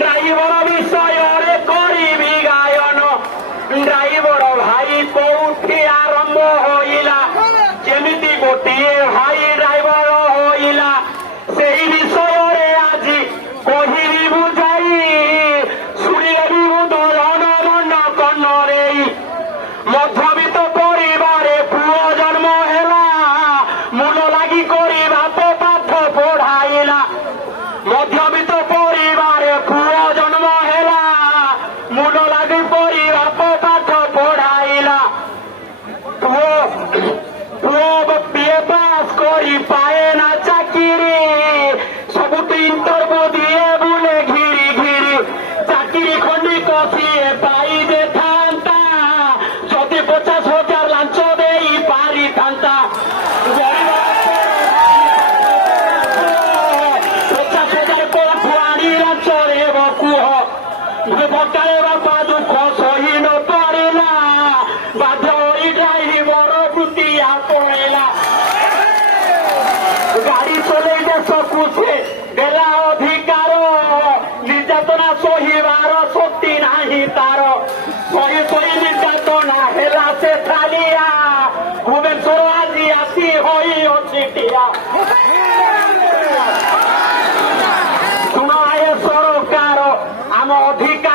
driver বিষୟରେ কৰিবি গায়ন driver ভাই কোউঠি আরম্ভ হইলা যেমিতি গোটিয়ে ভাই ড্রাইভর হইলা সেই বিষୟରେ আজি কহিবি বুঝাই শুনিবি উদয়ন মন কর্ণরে মধ্যবিত্ত পরিবারে পুয় জন্ম হেলা মূল লাগি করি বাপ পাঠ পড়াইলা মধ্যবিত্ত পরিবারে পুয় জন্ম হেলা মূল লাগি করি বাপ পাঠ পড়াইলা পুয় বিয়ে পাস করি পায়ে না চাকরি সবুটি ইন্টারভিউ দিয়ে বুলে ঘিরি ঘিরি চাকরি খন্ডি কষিয়ে পাই যে থান্তা যদি 50,000 লাঞ্চ দেই পারি থান্তা 50,000 কোঠু আনি লাঞ্চ রেব কুহ ভোটারে বাপা দুঃখ সহি ন পারিলা বাধ্য হই ড্রাইভর বুটিয়া পড়িলা গাড়ি চলে দেশ কুছে দেলা অধিকার নির্যাতনা সহিবার শক্তি নাহি তার সহি সহি নির্যাতনা হেলা সে থালিয়া ভুবনেশ্বর আজি আসি হই অছিটিয়া শুনায় সরকার আম অধিকার